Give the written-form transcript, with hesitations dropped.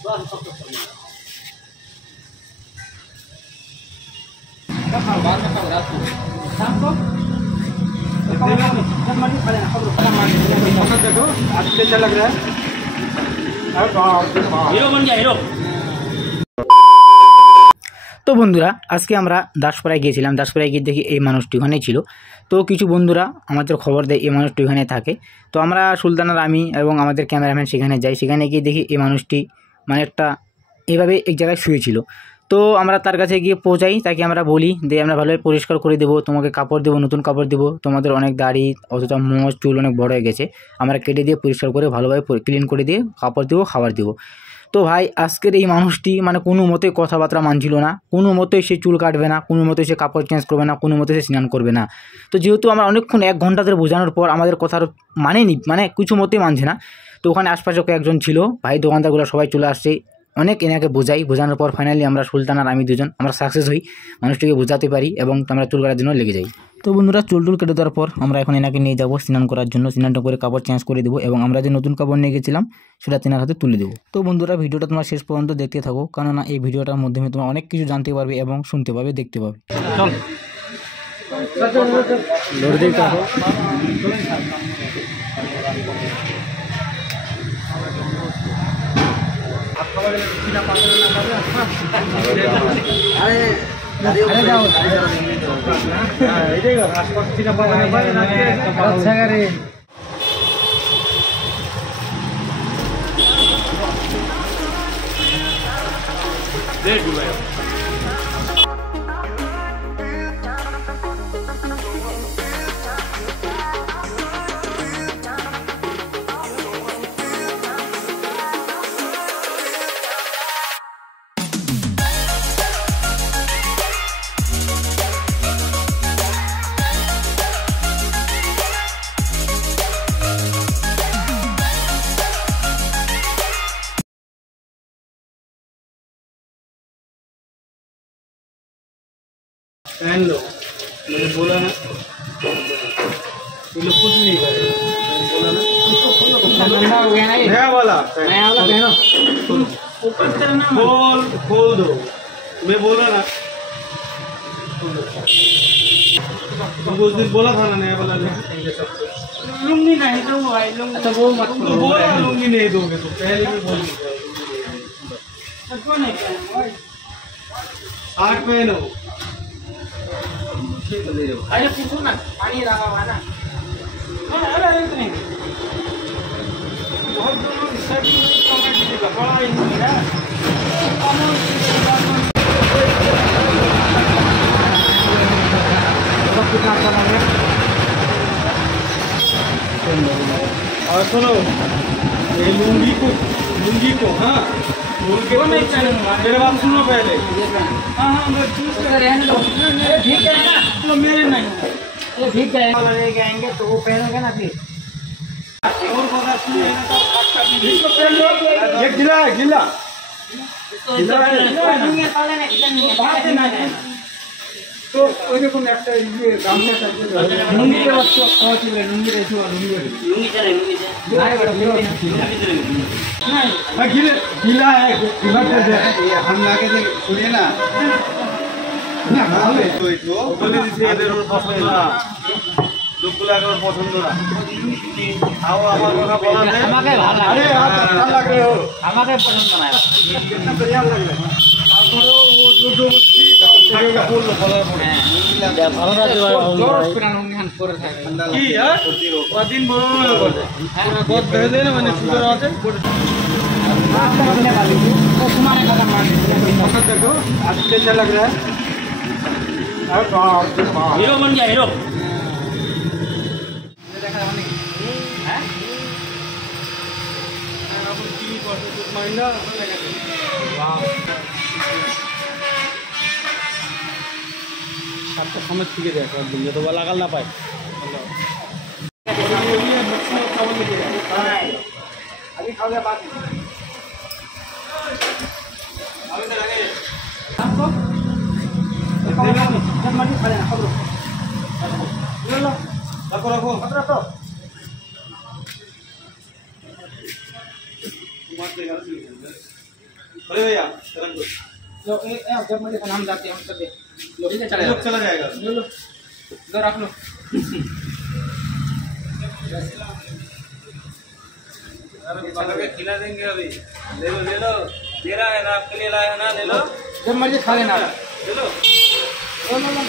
अच्छा लग रहा है हीरो बन गया हीरो। তো বন্ধুরা আজকে আমরা দাসপাড়ায় গিয়েছিলাম। দাসপাড়ায় গিয়ে দেখি এই মানুষটি ওখানেই ছিল। তো কিছু বন্ধুরা আমাদের খবর দেয় এই মানুষটি ওখানে থাকে। তো আমরা সুলতানার আমি এবং আমাদের ক্যামেরাম্যান সেখানে যাই। সেখানে গিয়ে দেখি এই মানুষটি মানে একটা এইভাবে এক জায়গায় শুয়েছিল। তো আমরা তার কাছে গিয়ে পৌঁছাই, তাকে আমরা বলি যে আমরা ভালোভাবে পরিষ্কার করে দেবো, তোমাকে কাপড় দেবো, নতুন কাপড় দেবো, তোমাদের অনেক দাড়ি অথচ মোচ চুল অনেক বড় হয়ে গেছে, আমরা কেটে দিয়ে পরিষ্কার করে ভালোভাবে ক্লিন করে দিয়ে কাপড় দেবো, খাবার দেবো। তো ভাই আজকের এই মানুষটি মানে কোনো মতেই কথাবার্তা মানছিল না, কোনো মতেই সে চুল কাটবে না, কোনো মতেই সে কাপড় চেঞ্জ করবে না, কোনো মতে সে স্নান করবে না। তো যেহেতু আমরা অনেকক্ষণ 1 ঘন্টা ধরে বোঝানোর পর আমাদের কথার মানেনি, মানে কিছু মতেই মানছে না। তো ওখানে আশপাশে কয়েকজন ছিল, ভাই দোকানদারগুলো সবাই চলে আসছে, অনেক এনাকে বোঝানোর পর ফাইনালি আমরা সুলতান আর আমি দুজন আমরা সাকসেস হই, মানুষটিকে বোঝাতে পারি এবং আমরা চুল কাটার জন্য লেগে যাই। তো বন্ধুরা চুল কেটে দেওয়ার পর আমরা এখন এনাকে নিয়ে যাবো স্নান করার জন্য। স্নানটা করে কাপড় চেঞ্জ করে দেবো এবং আমরা যে নতুন কাপড় নিয়ে গেছিলাম সেটা তেনার হাতে তুলে দেবো। তো বন্ধুরা ভিডিওটা তোমরা শেষ পর্যন্ত দেখতে থাকো, কেননা এই ভিডিওটার মাধ্যমে তোমরা অনেক কিছু জানতে পারবে এবং শুনতে পাবে, দেখতে পাবে। पहन लो, मैंने बोला ना, ये लोग कुछ नहीं करे, मैंने बोला ना, नंगा हो गया ना ये, नया वाला पहनो, ऊपर करना खोल दो, मैं बोला ना, तुमको उस दिन बोला था ना नया वाला लेंगे सब कुछ, लूंगी नहीं तो भाई लूंगी, अच्छा वो मत बोला लूंगी नहीं दोगे तो पहले भी बोल दिया, कौन है भाई, आठ पहनो। अरे पूछो ना, पानी डाला हुआ ना, अरे नहीं बहुत दोनों स्टडी का बड़ा ही है और सुनो ये लुंगी को हाँ बोल के नहीं चलेगा, मेरे बात सुनो पहले। हाँ मैं चूज कर रहने दो, ठीक है ना, तो मेरे नहीं ये ठीक है लगेंगे तो वो पहनोगे ना फिर और पता सुनिए ना तो इसको पहन लो, ये गिला है गिला लुंगी पाले ना नहीं बात नहीं तो ওই রকম একটা এই গামছা থাকে লুঙ্গি কে বসো কত ছিল লুঙ্গি রেছো লুঙ্গি চলে নাই বড় नहीं गीला है ये हम लाके सुनिए ना লোকগুলো এখন পছন্দ না, তাও আমার কথা বলা নেই, আমাকে ভালো লাগে, আরে লাগে আমাকে পছন্দ না, কিতনা बढ़िया লাগলো, তারপরে ও জোরজবস্তি তাও টাকা বললো বলার পরে ভালো লাগে জোর করে অনুমান করে থাকে কি হ্যাঁ ওদিন বড় করে হ্যাঁ কত ধরে দেন মানে সুন্দর আছে करने वाली थी तो तुम्हारे कदम मान लीजिए, देखो आज कैसा लग रहा है हीरो बन गया हीरो। समझ ठीक है तो लगाल ना पाए अभी खाओ बात रखो अरे भैया रख दो। लो जब मुझे हम जाते हैं हम सब लो चला जाएगा। लो लो रख लो। खिला देंगे अभी। ले लो दे रहा है ना आपके लिए लाया है ना, ले लो जब मर्जी खा लेना। ले लो लो लो लो